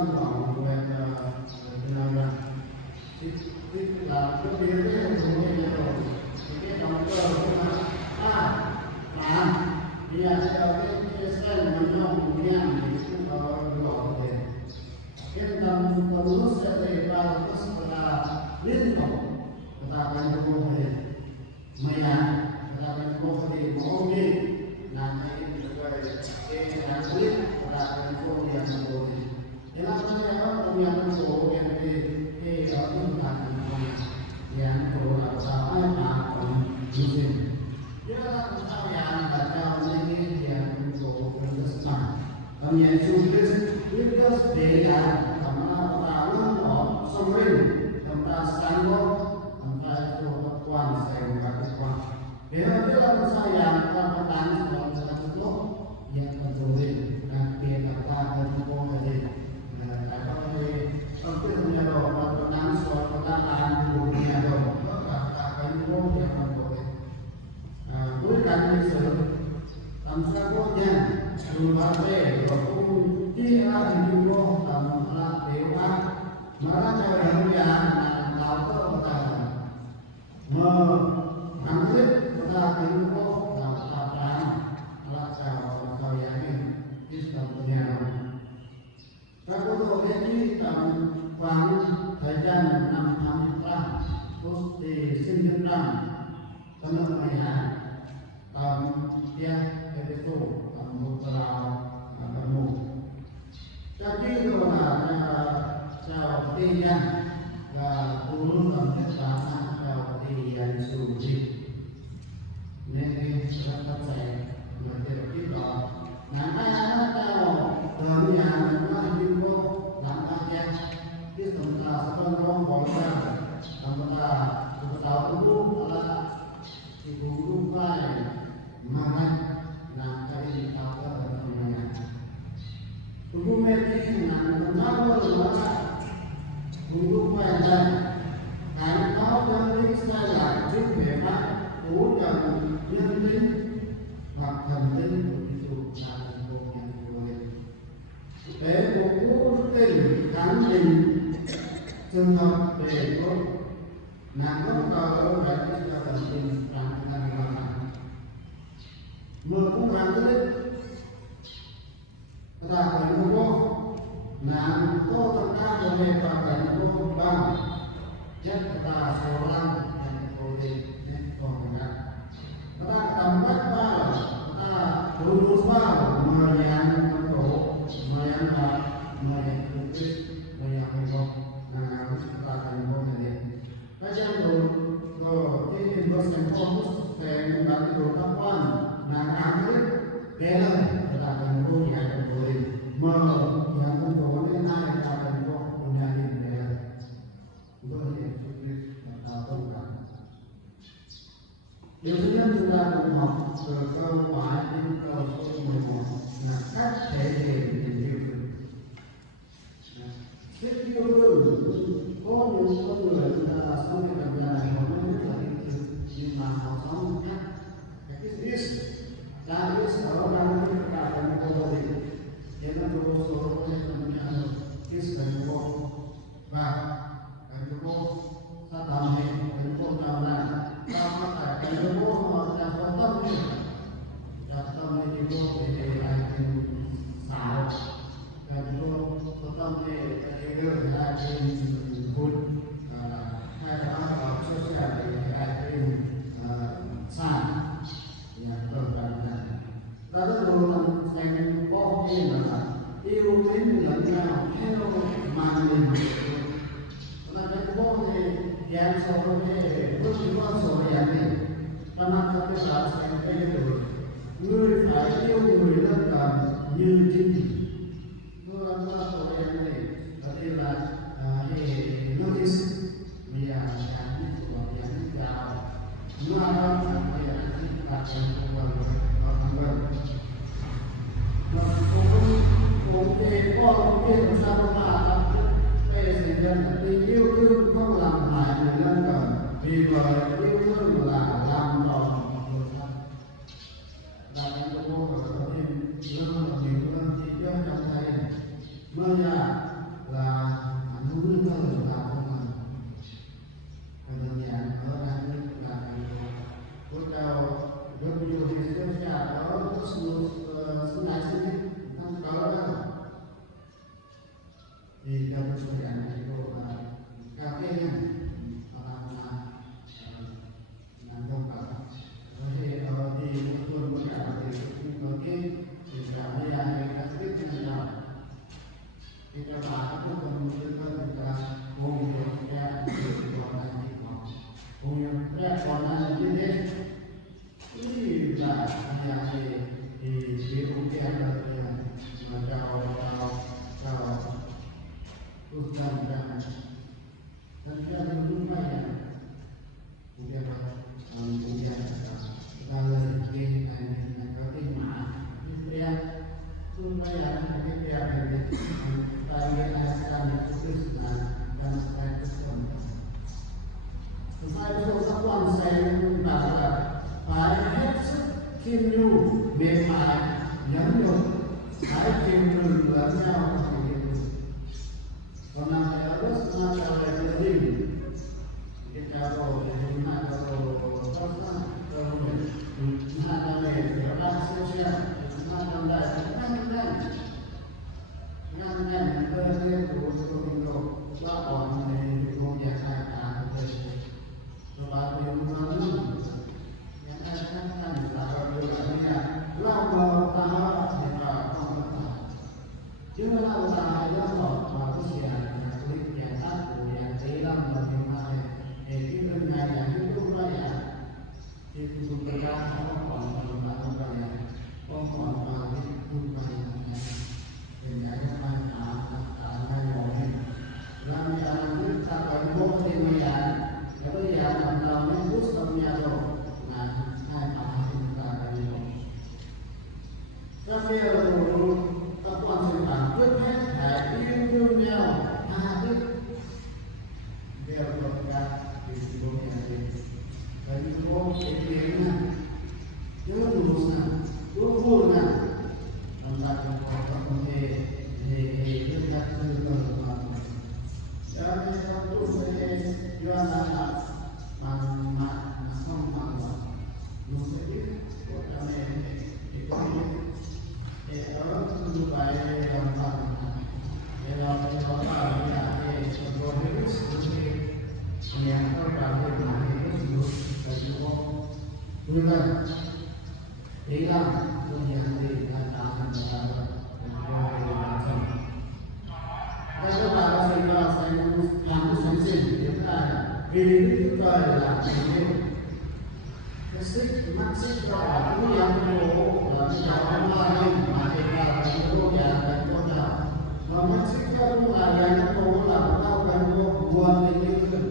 tâm vọng về là là cái điều cái dùng cái rồi thì cái động cơ là làm bây giờ cái xe mình nó nghe mình cũng gọi về cái tâm nó sẽ đi vào cái liên tục người ta cần có thể mày làm người ta cần có thể mỗi đi làm cái làm clip người ta cần có thể làm đồ gì thế là cái đó công nhận nó số cái ở những thành dạng đồ là sao ai mà còn nhiều gì thế là sao dạng là sao những cái dạng đồ của rất mạnh công nhận chung cái để là thằng nó tạo nó có sông rinh thằng ta sáng có thằng ta cho các quan xây các cơ quan để nó biết là sao dạng ta có đáng còn là rất tốt dạng còn rồi đặc biệt là ta cần có cái gì cái nhà đồ và đang so với ta làm một nhà đồ tất cả các cái mô nhà đồ đối cảnh lịch sử tầm xa quốc gia dù bạn về và cũng chia ra hình mô tầm là đều ba mà nó theo hình nhà là đào cơ của ta mà nắm thích của ta hình mô là ta tráng là chào giá cái tầm nhà các cô tôi biết đi tầm khoảng thời gian 5 tháng tôi thì xin nhận rằng trong năm này tầm kia cái số tầm một tầm một các chi rồi là chào tiên nhân và tôi luôn làm tất cả chào tiên sự gì nên rất là sẽ mà cái tiếp đó ngày mai nó chào từ nhà mình nói như cô làm cái cái tầm ta sẽ con bỏ ra tầm ta cũng đúng là thì cũng đúng vai mà này làm cái gì tao có ở trong nhà cũng mê đi làm nó nói hơn là cũng đúng vai đây cái nó đang đi sai lạc trước về mắt cố cần nhân tính hoặc thần tính của ví dụ là một người để một cố tình khẳng định trường hợp về tốt nàng có cầu lại cho thần tình rằng là người làm mưa cũng làm tới ta phải mua cô nàng có tất cả mọi người và phải mua bằng nhất ta số lăng thành cô đi nên còn người ta tầm bách ba ta đối đối vào mời anh con tổ mời anh bà mời anh cũng biết mời anh không không nàng ta thành cô này các em rồi cái nó sẽ có về những cái đồ tham quan nàng ăn hết thế là thành cô nhà rồi mờ nhà con tổ nên ai ta thành cô nhà đình này rồi ta không cả điều thứ nhất chúng ta cùng học từ câu hỏi đến câu số 11 là cách thể hiện tình yêu thương. Thích yêu thương có những con người ta sống cái cảm giác này họ nói rất là yêu thương nhưng mà họ sống khác cái biết ta biết ở đâu cái cả cái câu hỏi thì nó có số này cũng là cái sự vô và cái vô ta làm gì cái vô làm ra ta có thể cái vô họ ta có tâm đi ta tâm đi vô thì là cái xảo cái vô có tâm đi cái đưa ra cái hôn hay là họ chia sẻ cái sản nhà cơ bản này ta rất luôn làm thành có cái là yêu mến lẫn nhau theo màn hình là cái vô thì gian số cái bước qua số dạng này ta nằm trong cái xã sẽ cái được người phải yêu người lân cận như chính mình tôi làm ra số dạng này ở đây là notice bây giờ dạng của dạng chào mà đó là bây giờ là cái của cũng thì có cái làm sao mà bây giờ thì dân tình yêu thương không làm hại người lân cận vì vậy yêu thương là làm tròn người thân là những cái mô ở đây luôn là nhiều hơn thì cho trong thầy mơ nhà nhé. Ý là nhà thì phía cũng kia là mà chào tôi chào rằng thân gia đình cũng phải là cũng kia là lời kia này có tin mà kia cũng phải là cái kia này tại vì là ta được cái sự là đang phải cái phần thứ hai là các quan sai bảo là phải hết sức khiêm nhu mềm mại nhẫn nhục hãy khiêm nhường lẫn nhau còn làm theo rất là cho lại gia đình cái cao độ thì chúng ta cao độ rất là cao độ chúng ta đang để cho các siêu xe chúng ta đang đại ngăn cơ thể của mình độ ba còn này của nhà khai cả cái rồi ba điều nó nhà khai là điều là lao vào ta thì là không có chứ nó lao ta nó bỏ cái gì là cái nhà tác của nhà tế lâm là điều này thì cái bên này là cái lúc đó là thì chúng ta không còn là không còn là không còn là cái lúc này thì giải pháp là hai loại làm nhà nước ta còn vô thì người nhà cái bây giờ làm nào mới rút trong nhà rồi là hai bạn chúng ta là như vậy. Các phía là các quan sinh sản trước hết phải yêu thương nhau tha thứ theo luật các thì chúng tôi nhà thì phải có cái tiếng này nhớ đủ nào có vui nào làm ta không có thể thì rất là tư tưởng mà cho nên trong lúc này do là bằng không bằng luôn phải biết của cha mẹ thì có biết thì ở như vậy làm bằng để làm cho nó là cái tôi biết sự nhà có bảo vệ mà thì có sự phải chịu không như vậy ý làm tôi nhận thì là tạo thành là các bạn có thể là phải làm một sản sinh để là vì đức Chúa Trời là tình yêu cái xích mắt xích đó là cũng giống như là cái cháu hoa hình mà thì là cái cô nhà cái con nào mà mắt xích đó cũng là cái cô là bao cái cô buồn tình yêu thương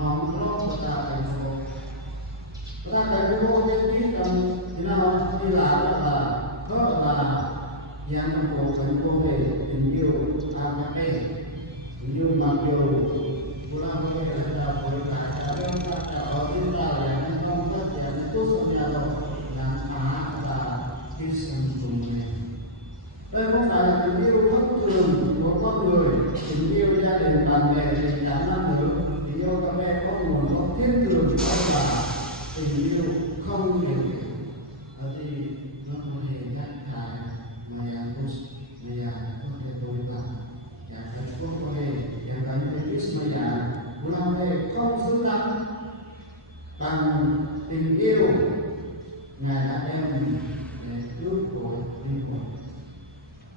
nó là cái cô ta cái cô cái trong thì nào đi làm là rất là yang membawa kembali Injil AKP Injil Makyo pulang ke ada berita ada berita yang membuat yang itu sebenarnya yang ada Kristen dunia. Đây không phải là tình yêu thông thường của con người, tình yêu gia đình bạn bè tình cảm nam nữ, tình yêu các bé có nguồn gốc thiên thường đó là tình yêu không nhiều thì nó có thể nhắc lại yang không xứng đáng bằng tình yêu Ngài đã đem để cứu của linh hồn.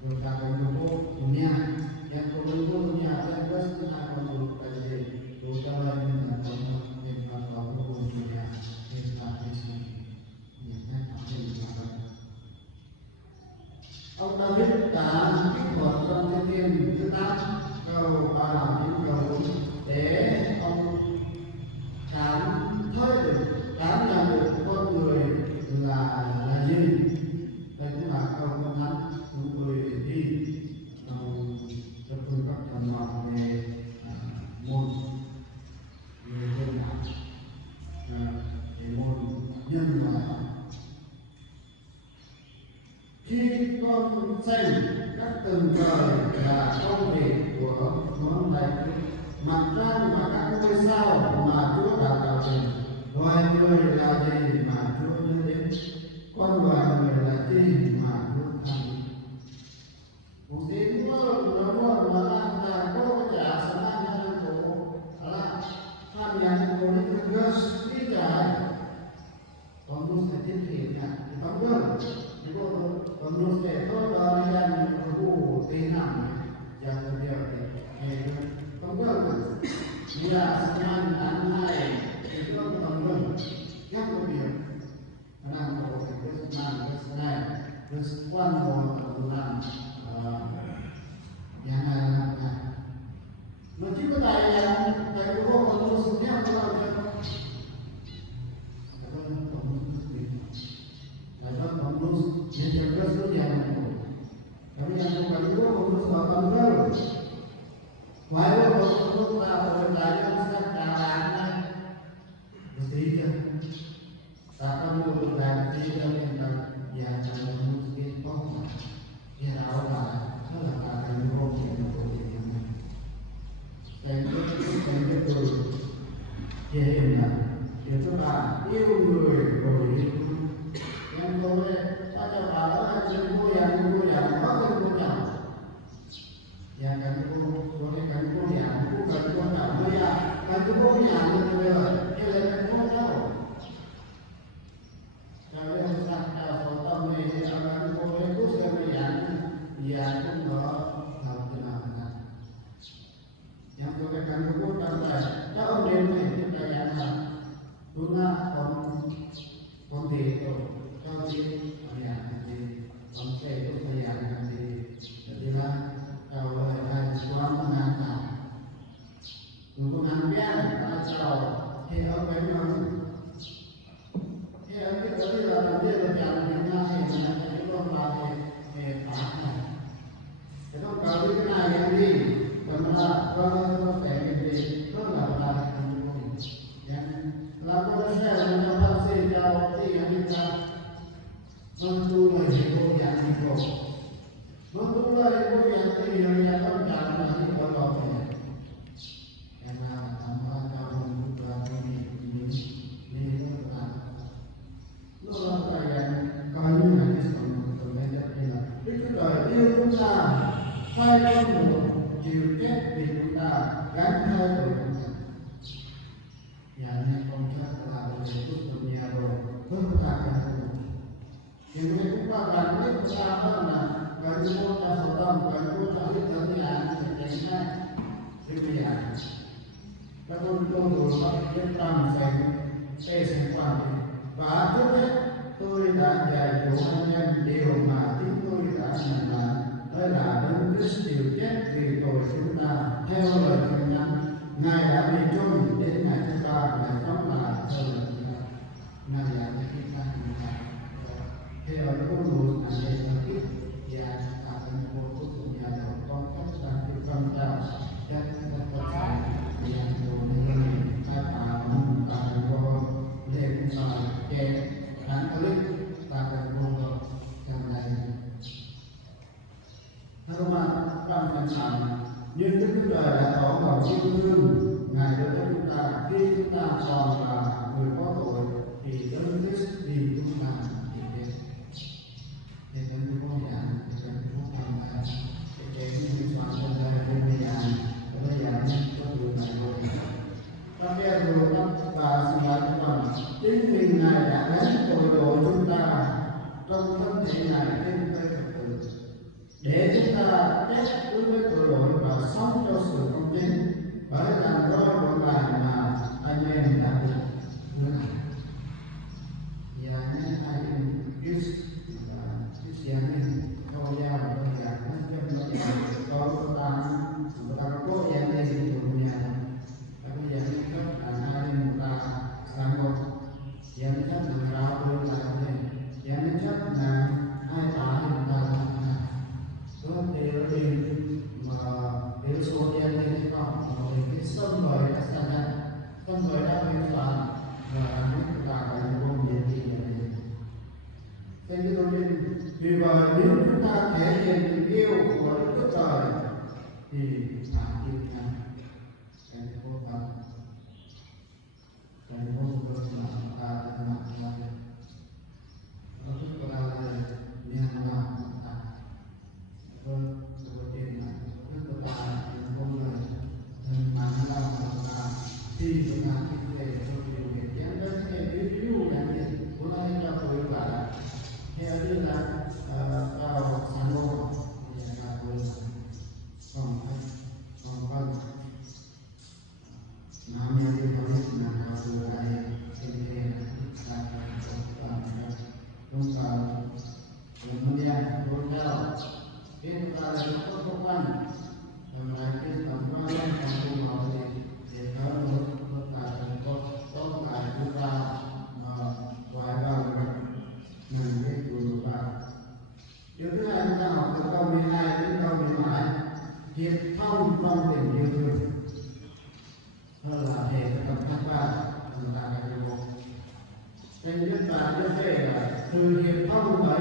Chúng ta cần có punya yang punya dan pasti akan berkali kita yang akan punya kita ông David đã kích hoạt trong Thi Thiên thứ 8 câu 3 đến câu 4 để ông cảm nhận được con người là gì. Đây cũng là câu con thánh chúng tôi đi trong phương pháp thần học về môn nhân đạo về môn nhân loại. Khi con xem các tầng trời là công việc của ngón tay, mặt trăng và các ngôi sao mà Chúa đã tạo dựng, loài người là gì mà Chúa đưa đến, con loài người là gì mà Chúa thành. Một tiếng nó là có trả sản phẩm cho cổ là tham nhận của những cái gớt đi trái còn nó sẽ tiếp hiện là thì không gớt còn nó sẽ có đo đi ăn những cái vụ tê nằm chẳng có điều thì không gớt như là sản phẩm ăn này tu làm gì cho nên là và cho nên cái bóng cái đạo là nó là cái mô hình của mình cái từ cái hình là để chúng ta yêu người rồi em tôi ta cho bà đó là chuyện cô nhà mất cái cô nhà nhà cái cô rồi cái cô nhà cô cần cô nào bây giờ cái cô nhà như bây giờ như là cái cô đâu cho nên chúng ta có tâm này thì cái cô ấy cũng sẽ bây giờ cũng có làm thế nào cả yang tôi cái cô trong này các ông đến này chúng ta dám là đúng là con thì cho chị nhà thì con sẽ có thời gian thì là đầu là quan tâm nào chúng tôi ăn biết là sau thì ở bên nó thì ở cái chỗ là đầu tiên là chọn những cái là cái con là thì phá này cái đó cầu cái này em đi còn là con sẽ đi rất là lalu saya mendapat sejauh yang kita mentulai itu yang itu yang akan dalam ini kalau karena tanpa kamu bukan ini bukan lalu kalian kayu nanti semuanya itu dari yêu chúng ta phải có một chịu trách vì chúng ta gắn theo của chúng ta nhà này con chắc là để giúp được nhà rồi hơn cả cái điều này cũng qua bản chất của ta hơn là cái cô ta phổ thông cái cô ta biết tới nhà thì tránh ra thì bây giờ các con đồ bắt biết tâm sẽ quan và trước hết tôi đã dạy dỗ anh em điều mà chính tôi đã làm đó là đấng Christ chịu chết vì tội chúng ta theo lời Kinh Thánh. Ngài đã bị chôn đến ngày thứ ba Ngài sống lại theo lời Kinh Thánh. Ngài là Kinh Thánh theo lời của Ngài Ngài là tiếp và chúng taเป็นคนผู้ทรงญาณต้องการสร้างที่ความเจ้าและการประทานอย่างโดยในใต้ตาของการวอเล่นตาแก่การผลิตตาเป็นโลกอย่างไรถ้ามาตั้งคำถามnhưng Đức Chúa Trời đã tỏ lòng yêu thương Ngài đối với chúng ta khi chúng ta còn là người có tội thì đấng Christ vì chúng ta thì chết. Thế nên tôi có giảng thì cần phải làm là để những soạn trong đây bên bây giờ có điều này rồi. Các bé rồi và sự là phần chính vì Ngài đã gánh tội lỗi chúng ta trong thân thể này trên cây Phật tử để chúng ta chết đối với tội lỗi và sống cho sự công chính bởi làm đôi của Ngài mà anh em đã được hứa hẹn. Và nên ai biết Christian cho gia và cho gia cho chúng ta có cố gắng để giữ chủ nhà và bây giờ các bạn ai chúng ta làm một dẫn chắc là rao đưa lại này dẫn chắc là ai tả chúng ta có điều mà điều số tiền thì có cái sân bời đã xảy ra sân bời đã vi phạm và chúng ta phải công việc gì này thế cho nên vì vậy nếu chúng ta thể hiện tình yêu của Đức Chúa Trời thì phải chịu nhận cái vô phận cái vô phận mà ta đã làm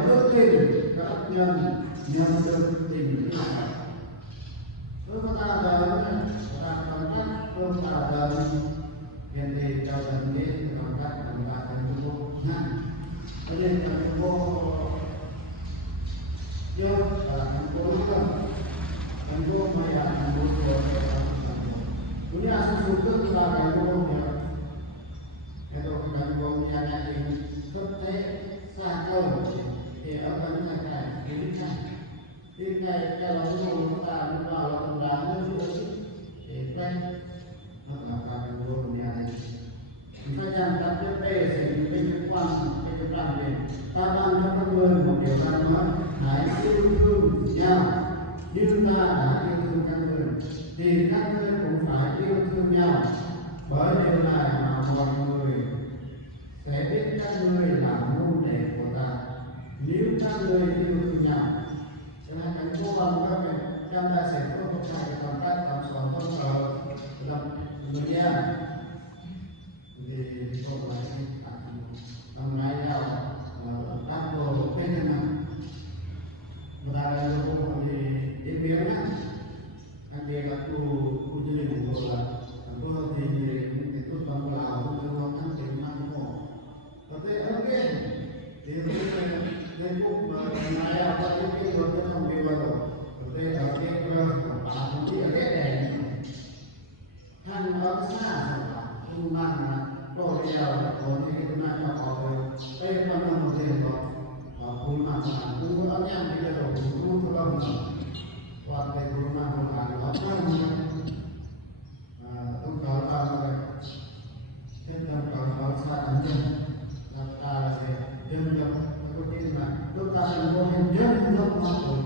bước lên các nhân được tình tôi có ta đời ta còn cách tôi ta đời hiện thì cho dần đến còn cách còn ta thành vô nặng cho nên thành vô yêu là thành vô không thành vô mà là thành vô điều chúng ta sẽ dùng tức là thành vô nhiều cái đó thành vô nhà này thì thực tế xa hơn thì ở bên này cái cái lòng chúng ta lúc nào là cũng làm nó thì quen nó là thành vô nhà này chúng ta chẳng đặt cái bề thì cái quan về ta ban cho các người một điều văn hóa hãy yêu thương nhau như ta đã yêu thương các người thì các ngươi cũng phải yêu thương nhau bởi điều này mà mọi người sẽ biết các ngươi là môn đệ của ta nếu các ngươi yêu thương nhau. Cho nên thành phố văn các mình chúng ta sẽ có một cái còn các tạm soạn tốt ở lập người gia thì tôi lại năm nay nào các đồ cái này mà ta đã dùng thì cái việc đó anh kia là tu du lịch của tôi là tôi thì tôi còn là tôi còn thắng tiền mang cổ có thể ở bên thì tôi cũng ngày nào có cái đồ cái không bị vào có thể ở cái bà cũng chỉ ở cái này thằng ở xa rồi mang rồi bây giờ có những cái này nó có đây con nó một tiền rồi cũng mà cũng có nhang cái đồ cũng có đâu còn cái cũng mà nó nó tôi có tao rồi thế nên có xa anh dân là ta là dân dân có tin mà lúc ta thành vô hình dân dân mà rồi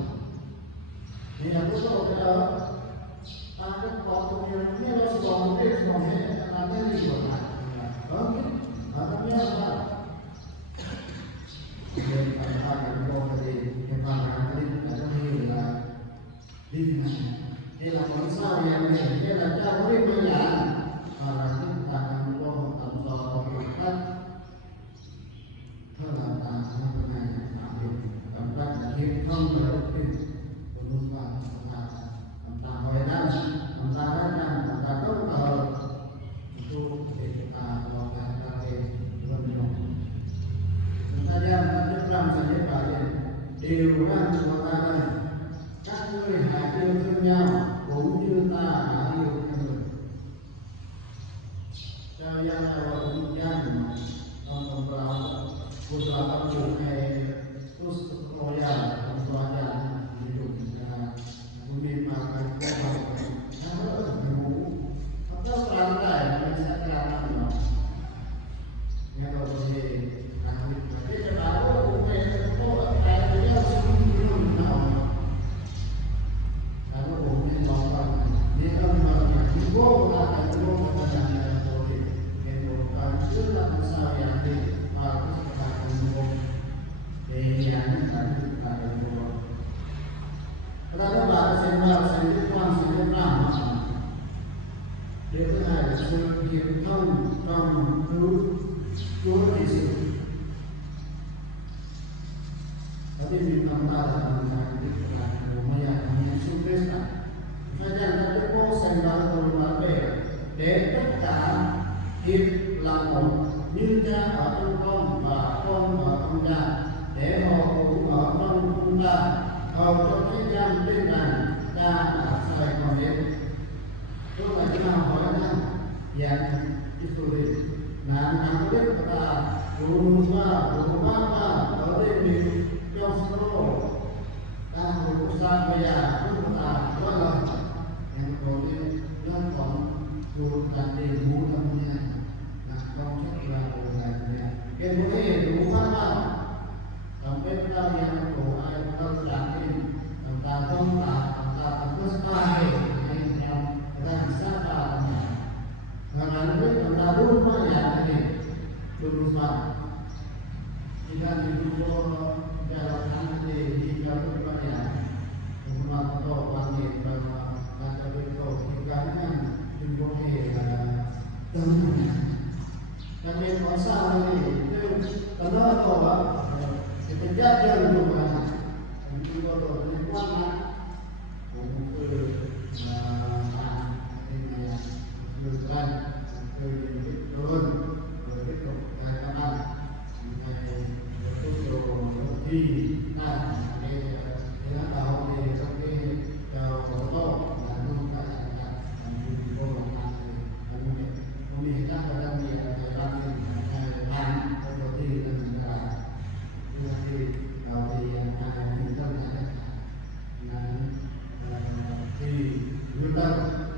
thì là lúc đó cái đó ta rất có cũng như nó còn cái còn hết là cái gì của nó nó nhớ là nên phải ta cần có cái gì cái phần nào cái là nó như là đi này đây là con sao vậy này đây là cha có biết bây giờ là chúng ta cần có tầm dò một cách thế là ta hôm nay làm việc tầm cách hiệp thông là ok của chúng ta hỏi ra ta nói rằng ta tốt thờ tu để ta có cái vận động chúng ta đem rất làm cho những bài đều ra cho ta đây các ngươi hãy yêu thương nhau cũng như ta đã yêu thương người cho dân là một dân ông bảo cô giáo ông chủ này tôi có nhà ông có nhà đi dùng cũng đi mà cái nó rất là ngủ nó rất là này mình sẽ làm nó nghe rồi thì làm cái cái đó cũng về có cái cái nó không nào cái nó cũng nên lo lắng nên ông mà vô là cái vô mà là rồi cái một cái trước là sao vậy thì mà cái vô để nhận cái vô ra đó là xem là xem liên quan xem liên làm điều thứ hai là sự hiệp thông trong cứu Chúa Giêsu. Ở đây mình làm ta là làm của Maya Giêsu Christ. Phải rằng là cái cô xem đó tôi nói về để tất cả hiệp làm một như cha ở trong con và con ở trong cha để họ cũng ở trong chúng ta hầu cho thế gian biết rằng ta đã sai còn hết. Tôi là chúng ta hỏi rằng dạng Israel làm thắng biết của ta đủ ba ở đây mình trong số ta cũng ra bây giờ chúng ta có là em có đi lên còn dù ta đi ngủ trong nhà là con chắc là một ngày này cái mũi này đủ ba trong cái ta yang của ai cũng ta đi ta không ta không có sai hay nhau ta bisa ta karena itu ta đúng mà dạng này đúng mà jika dibuat dalam hati jika berbanyak rumah atau langit baca betul jika dibuat tentunya kami pasal ini itu kenapa kejadian juga itu kalau lingkungan untuk bukan turun berikut dari kanan untuk di ini tahu di tapi foto dan juga dan kita pada di dalam seperti negara jadi kalau yang kita dengan di Yudan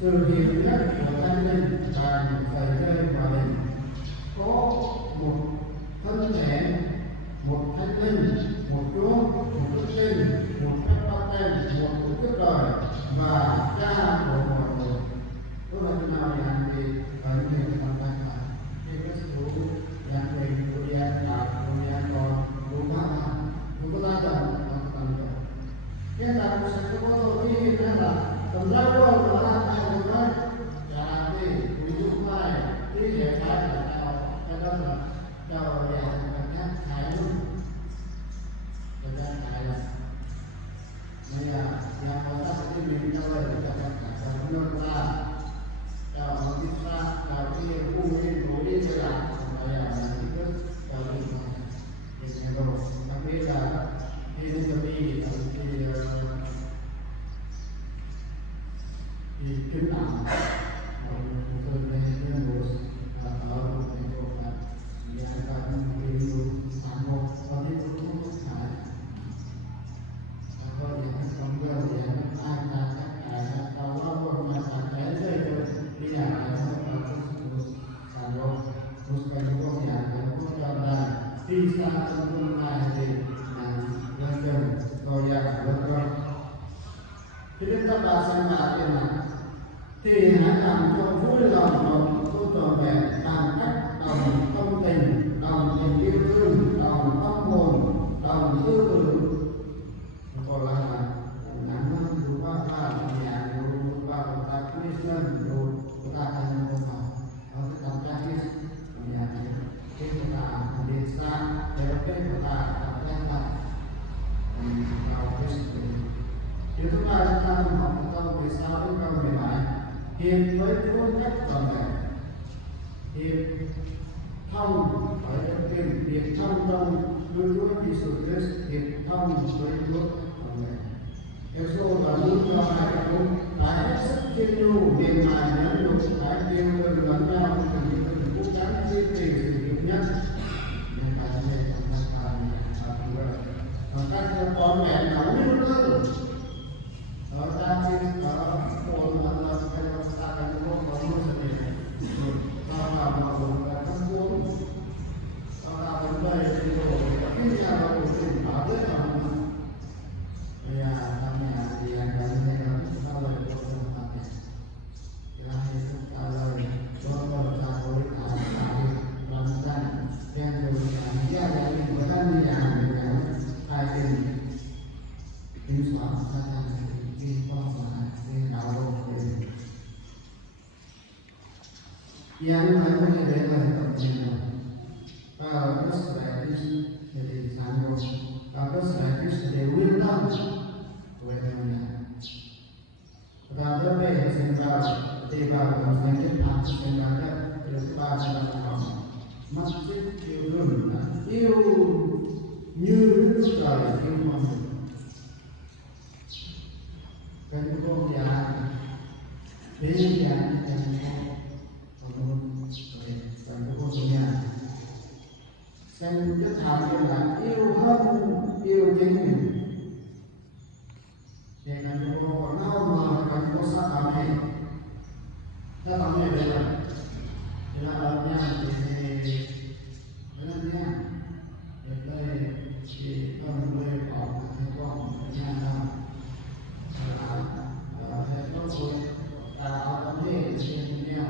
từ hiện nhất của thanh linh và thời chơi hòa bình có một thân thể, một thanh linh, một chúa, một đức tin, một phép báp tên, một tổ chức đời và cha của mọi người. Đó là thế nào thì phải mình làm bài bản cái số dạng về của địa đạo của địa còn của ba của ta đồng cái nào cũng sẽ có đôi khi là tầm giá của nó là ai cũng nói là đi ví dụ này đi để cái là cái đó là cho để cảm giác thái luôn cảm giác thái là bây giờ nhà có ta sẽ mình cho lời để cảm giác thái là luôn là cho nó đi xa là khi khu đi nối đi rồi là bây giờ là những cái cho đi thì nhà đồ đặc biệt là đi đến cái đi thì kiến nào tôi đây là một ở một cái chỗ là nhà ta cũng đi luôn sản một còn đi cũng không phải có những con người thì ai ta các cái tàu lao động mà sản thế rơi rồi đi nhà này nó là sản một một cái công nhà nó cũng cho là đi xa trong tương lai thì là dân dân rồi nhà vân vân thì chúng ta đã xem là tiền nào thì hãy làm cho vui lòng tôi tròn vẹn bằng cách đồng tâm tình, đồng tình yêu thương, đồng tâm hồn, đồng tư tưởng. Còn là nắng hơn dù qua nhà dù qua ta quy dân dù ta thành một họ nó sẽ làm ra hết nhà cái của ta đi xa để cái của ta làm ra là vào cái sự thì chúng ta học câu 16 đến câu 17 hiệp với Chúa cách toàn vẹn, hiệp thông với đức tin, hiệp thông trong Chúa Giêsu Christ, hiệp thông với Chúa toàn vẹn. Ê-xô và muốn cho hai cái cũng phải hết sức kiên nhu, mềm mại nhẫn nhục, phải kiên cường lẫn nhau, từng những cố gắng duy trì sự hiệp nhất. Nên bài này còn đang bàn và cùng với còn các con mẹ nó nguyên hơn. Ở ta thì ở một là phải ta cần có một sự ta làm một cái công cuốn ta vấn đề thì cái nhà nó cũng tỉnh táo rất là bây giờ trong nhà thì anh ta này nó ta lời của chúng ta này thì là thì chúng ta lời cho con ta với cả làm ra đen rồi làm gia đình của ta như nhà mình là hai bên tiếng soạn ta đi qua và đi đạo đồ về yang mana yang ada dalam dunia. Kalau kita sebagai yêu thương, yêu như Đức Chúa Trời yêu con mình. Cần con già đến già cần con cần con nhà xem chất thảo như là yêu hơn yêu chính mình. Để cần con còn nào mà cần có sát thảo này đây là ở nhà thì đây thì con người có hay con nhà nào hay có tôi ở trong thế trên nhau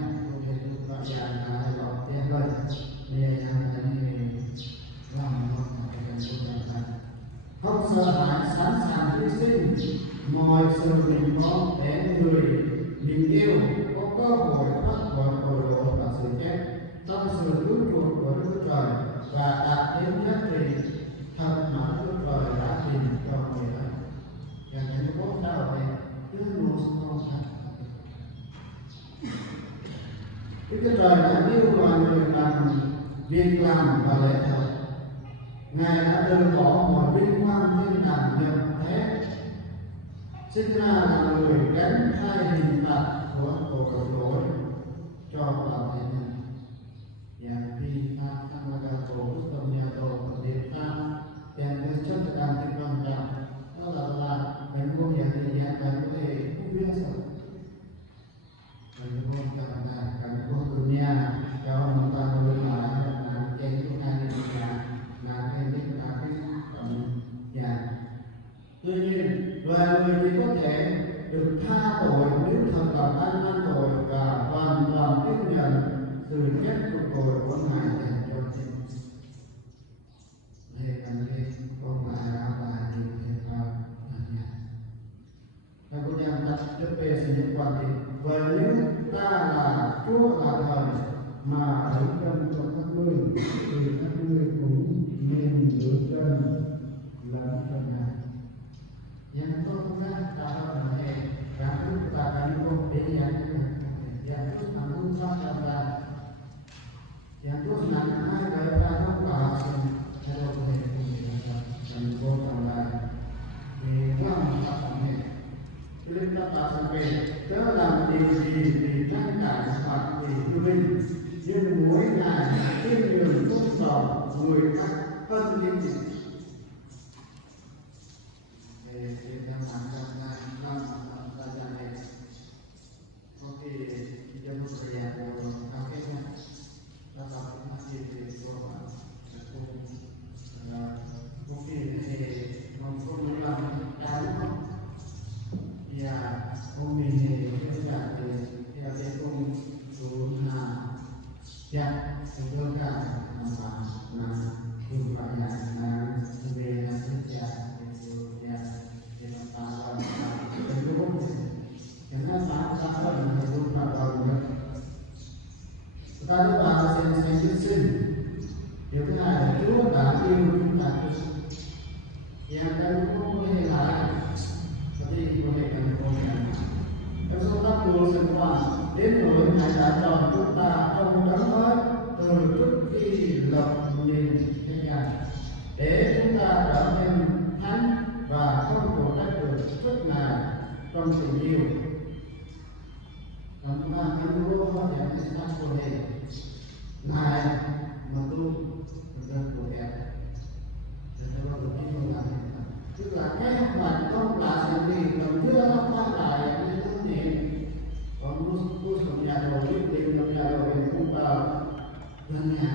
tôi gọi là gọi tiền rồi để làm không sợ hãi, sẵn sàng hy sinh mọi sự mình có để người mình yêu có cơ hội thoát khỏi tội lỗi và sự chết trong sự cứu chuộc của Đức Chúa Trời và đạt đến giá trị thật mà Đức Chúa Trời đã tìm cho người ấy. Và những có sao về cứ luôn không sao. Đức Chúa Trời đã yêu loài người bằng việc làm và lễ thờ. Ngài đã từ bỏ mọi vinh quang thiên đàng nhập thế, sinh ra là người gánh hai hình phạt của tội lỗi cho toàn thể nhân. Yang vi phạm tham gia tổ chức tổng nhà tổ của Việt Nam, yang cái chất đang thực quan trọng đó là cái công việc thì yang cái không biết sao. Cái công trọng là cái công dunia cho người ta nuôi lại là cái chúng ta đi là cái nhà. Tuy nhiên, loài người chỉ có thể được tha tội nếu thật lòng ăn năn tội và hoàn toàn tiếp nhận sự chết của tội của Ngài dành cho chính. Đây cần đi con lại đã bài thì thể vào nhà. Các cô em đặt cho về sự liên quan thì vậy nếu ta là Chúa là Thần mà ở trong cho các ngươi thì các ngươi cũng nên giữ chân lẫn cho Ngài. Yang tốt ra ta hơn này cảm thức và cảm thông để yang tốt nằm luôn phát trong ta yang tốt nằm hai người ta không bảo xin cho đâu có thể cùng vô trong lại thì làm phát trong này cho nên ta tạo thành về tớ làm điều gì thì ngăn cản hoặc vì hư vinh nhưng mỗi ngày tin đường tốt tỏ người khác hơn những gì để làm trong gia này có khi dân một thời gian của các cái đó là các cái gì của có khi thì mong không làm trái không và ông mình thì cái dạng thì theo cái công số là dạ chúng tôi cả là cùng phải là về là rất là ta đã vào sẽ hy sinh. Điều thứ hai là Chúa đã yêu chúng ta. Yang kan không có hề lại, tapi có hề cần không cần. Trong số tác đồ sinh hoạt đến nỗi Ngài đã chọn chúng ta trong đấng mới từ trước khi lập nền thế gian để chúng ta trở nên thánh và không có trách được suốt ngày trong tình yêu. Còn chúng ta ăn uống có thể là sát của mình này mà tu được của đẹp để cho nó được yêu là tức là cái học hành không là sự gì còn chưa nó qua lại nên tôi niệm còn tôi sống nhà đầu biết tìm được nhà đầu về cũng vào gần nhà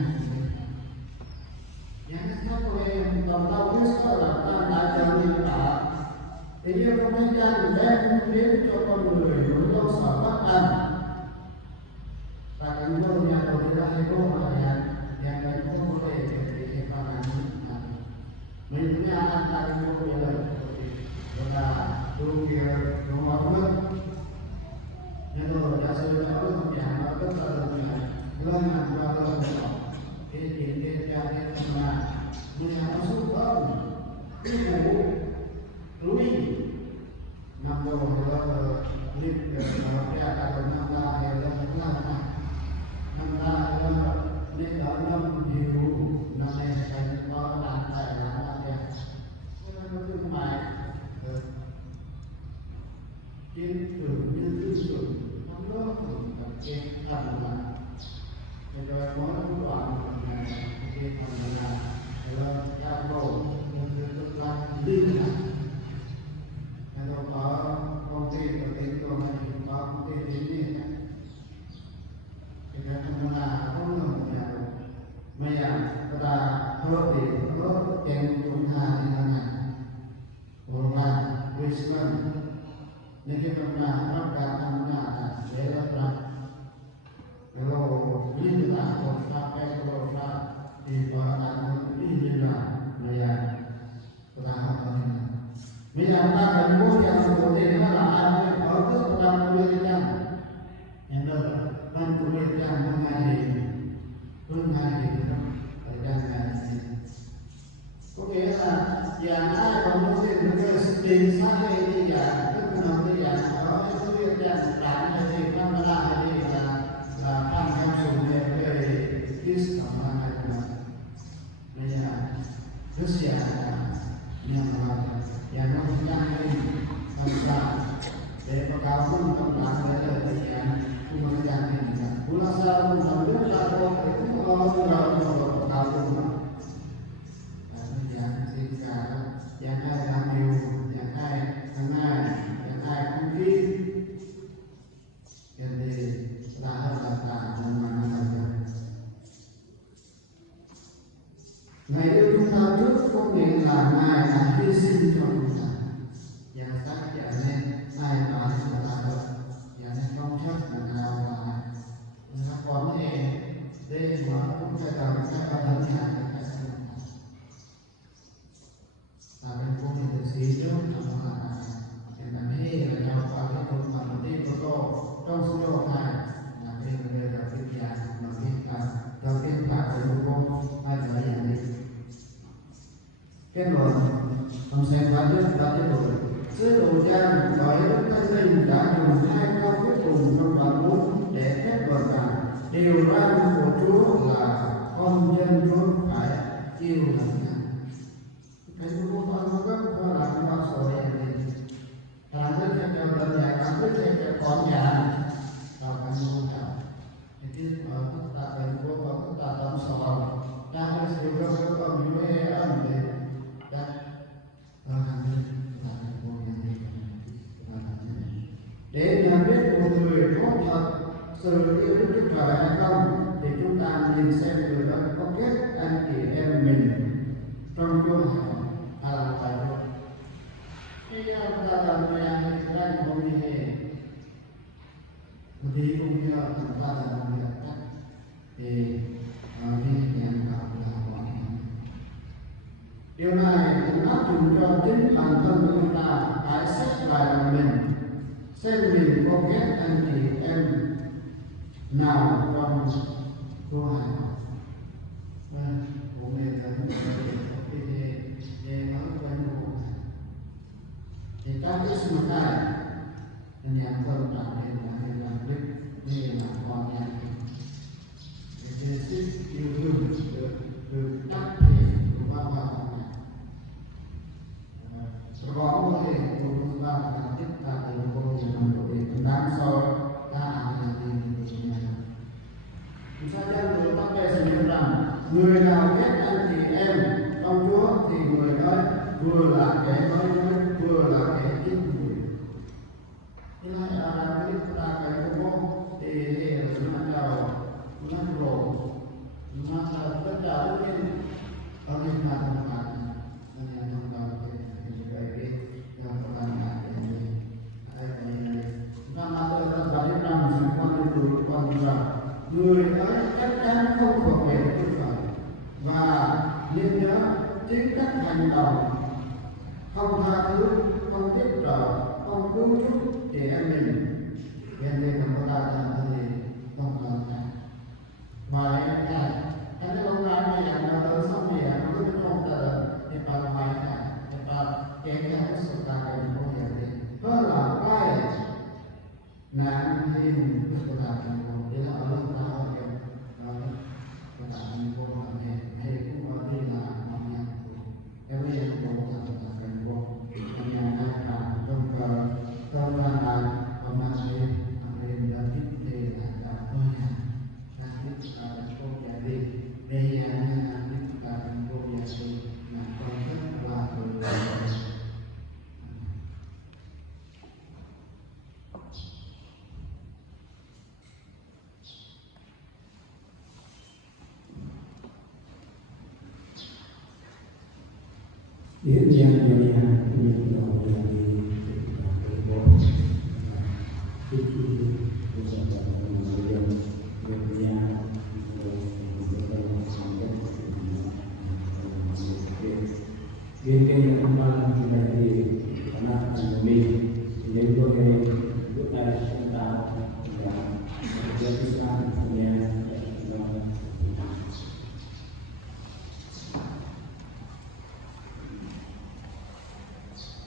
nhà khác của em còn đâu biết sao là ta đã trở nên cả thì yêu trong thế gian đem đến cho con người nỗi lo sợ bất an và cái ngôi nhà đầu tiên là cô mà nhà cái không có thể để vào nhà mình nhà ăn tại ngôi nhà lớn là tôi kia nó máu nước nhưng rồi giả sử nó không nhà nó rất là lớn lên làm cho nó cái chuyện cái cha cái thằng mà nhà nó xuống không cái ngủ núi nằm đồ nó liệt nó ra cả năm ta hay là năm ta nên ya kita perlu yang Tuhan ini Tuhan Wisman ini pernah perkataan saya pernah kalau ini tak sampai kalau di perkataan ini juga ya perkataan ini yang tak dan yang seperti ini adalah kalau kita kuliahkan yang kan kuliahkan mengaji có nghĩa là dạng ai còn muốn tìm được cái tiền sát hay đi dạng tức là cái dạng đó cái số việc dạng đáng là gì năm là lại đi là tham tham dùng để về kis tổng là này là bây giờ rất xia là nhằm vào dạng nó cũng đang lên tham gia để báo cáo cũng tổng là cái lời thì dạng cũng có dạng này là cũng là sao cũng tổng biết là có cái cũng có rồi báo cáo cũng yang hai làm nhiều, yang hai tháng ngày, yang hai không khí, cái gì là hơn là cả trong mà nó làm được. Ngày yêu chúng ta trước có nghĩa là ngài đã hy sinh cho chúng ta, yang tác giả nên ai nói chúng ta được, yang nên không chấp là nào và nó có nghe đây mà cũng phải làm các bạn thân nhàเป็นพวกนี้จะสีเยอะทำมาอย่างนั้นให้เราจะฟังให้คนมาที่ก็ต้องสู้ได้นะเป็นเรื่องการพิจารณาเราเป็นการเราเป็นการเป็นผู้ให้ใจอย่างนี้แค่นั้นต้องใช้ความเชื่อใจด้วยซื้อตัวอย่างต่อยรถไฟฟ้าđã dùng hai câu cuối cùng trong đoạn 4 để kết luận rằng điều răn của Chúa là con dân Chúa phải yêu lẫn nhau. Cái môn toán nó rất là làm cho sổ này làm rất là cho đơn giản làm rất là cho con nhà vào cái môn nào thì mà tất cả thành phố và tất cả tấm sổ ra cái sự rất có những cái âm để đặt làm thành phố nhà để nhận biết một người có thật sự yêu Đức Chúa Trời hay không thì chúng ta nhìn xem người đó có kết anh chị em mình trong Chúa alam baru. Ia dalam yang lain memilih diumumnya tempat dan melihat di ini yang kau lakukan. Điều này cũng áp dụng cho chính bản thân chúng ta phải xét lại lòng mình, xem mình có ghét anh chị em nào trong Chúa hay không. Cũng nên là thì các cái sự này nên yang quan trọng là làm việc đây là con nhà để sự yêu thương được đắp thể qua vào có một thể của chúng ta là tiếp ta từ cô chỉ làm đồ để chúng ta so ta làm gì chúng ta dân người ta kể sự rằng người nào ghét anh chị em trong Chúa thì người đó vừa là kẻ nói dối vừa là kẻ giết người. Thế nên là khi ta cái công thì nó đầu nó rồ nó tất cả những cái có liên quan đến bạn nên nó đầu cái đi cho các bạn cái gì ai cái này chúng ta mà tôi ta nói rằng sự quan đến từ quan là người ấy chắc chắn không thuộc về Chúa Trời và nên nhớ chính cách hành động không tha thứ, không tiếp trợ, không cứu giúp chị em mình. Hiện nay chúng ta làm gì không làm cả. Và cái hôm nay bây giờ nó tới xong thì nó cứ không chờ thì phải ngoài cả thì phải kéo theo cái sự ta cái công việc gì. Đó là cái nạn thì mình cứ làm một cái là ở lúc ta ở kia đó là mình vô làm hay cũng có đi là mọi nhà cái bây giờ cũng có làm nhà ai cả trong trong là ở mặt lên lên là tiếp đề là đào hơi hàng là tiếp là công nhà đi Kita